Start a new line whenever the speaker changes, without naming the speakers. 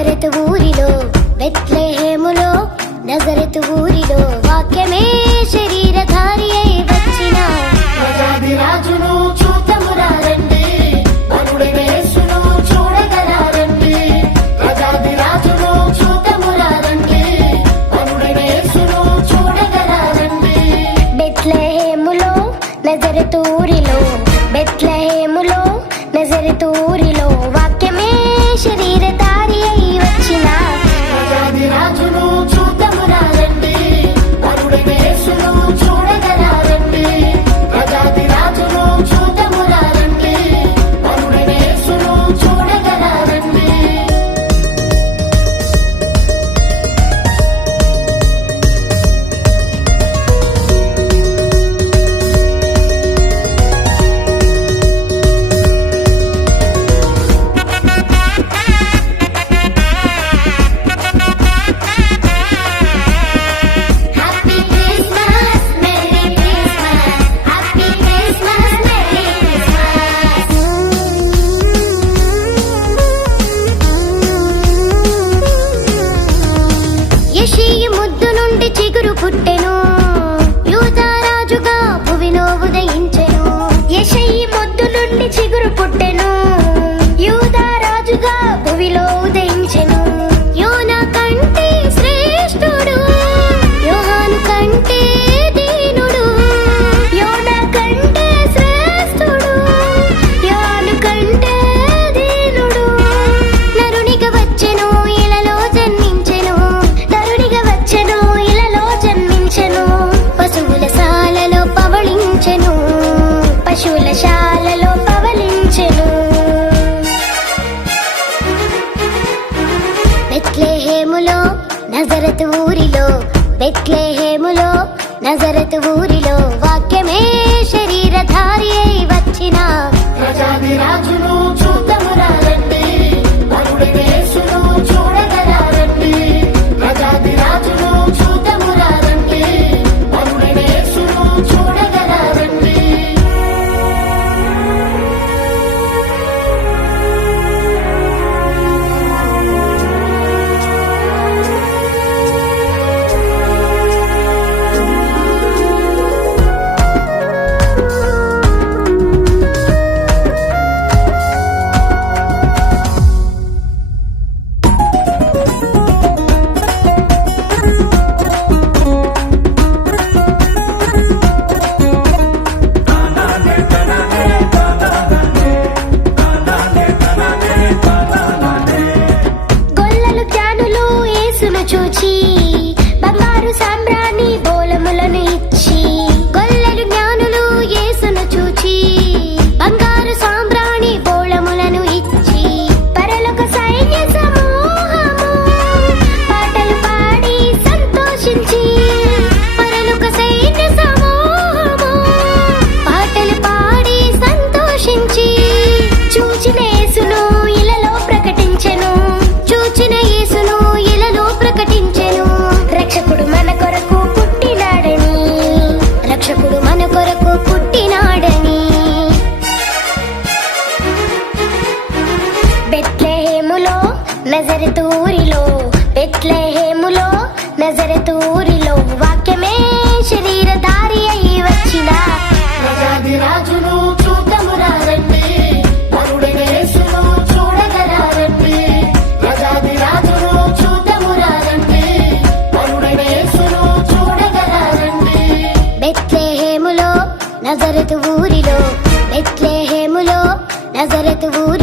Nazareth ఊరిలో బెత్లెహేములో Nazareth ఊరిలో వాక్యమే శరీరం. ముద్దు నుండి చిగురు పుట్టెను. నజరత్ ఊరిలో బెత్లేహేములో నజరత్ ఊరిలో. నజరతూరిలో బెత్లెహేములో నజరతూరిలో వాక్యమే శరీరధారి అయి వచ్చిన
రాజును చూడమురా
రండి నజరతు ఊరిలో బెత్లేహేములో నజరతు ఊరి